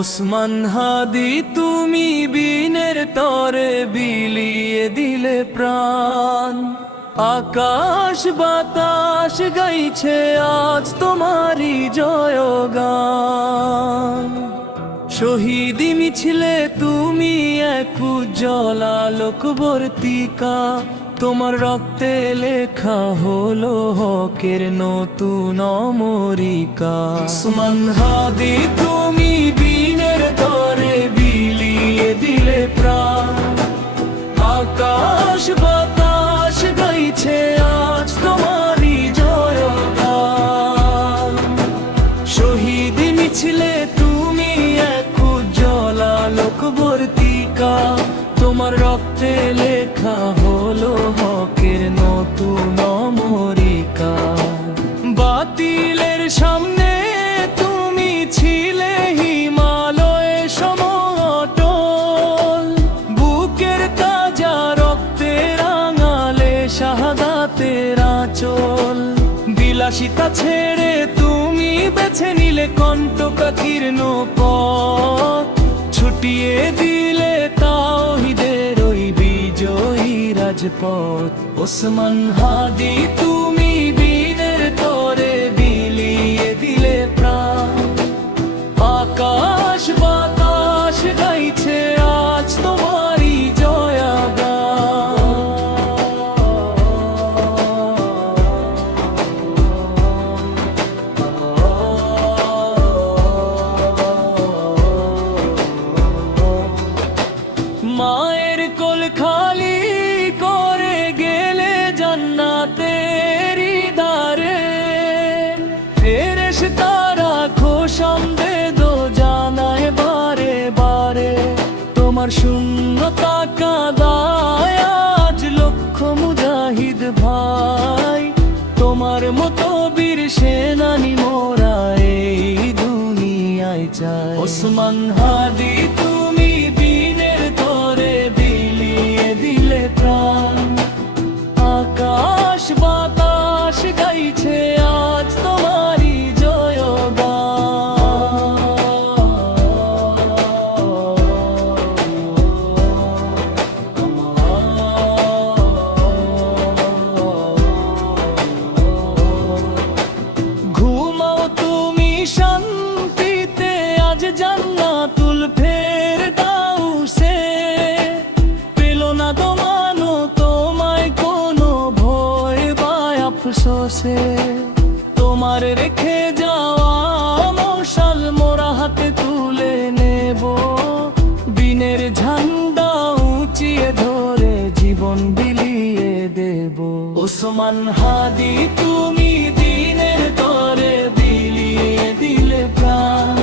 ওসমান হাদি তুমি বিনের তরে বিলিয়ে দিলে প্রাণ। আকাশ বাতাস গাইছে আজ তোমারই জয়গান। শহীদি মিছিলে তুমি এক উজ্জ্বল আলোকবর্তিকা। তোমার রক্তে লেখা হলো হকের নতুন অমরিকা। সুমন হাদি, তুমি বিলাসিতা ছেড়ে তুমি বেছে নিলে কণ্টকাকীর্ণ পথ ছুটিয়ে দিলে তাওহিদের ওই বিজয়ী রাজপথ। ওসমান হাদি, তুমি বীরের তরে। কোল খালি করে গেলে জান্নাতেরি দারে ফেরেশ তারা খোশামদে দো জানায় বারে বারে। তোমার শূন্যতা কাদায় আজ লক্ষ মুজাহিদ ভাই। তোমার মতো বীর সেনানি মোরা এই দুনিয়ায় চাই। ওসমান হাদি আফসোসে। তোমার রেখে যাওয়া মশাল মোরা হাতে তুলে নেব। বিনের ঝান্ডা উঁচিয়ে ধরে জীবন বিলিয়ে দেব। ওসমান হাদি, তুমি দিনের তরে বিলিয়ে দিলে প্রাণ।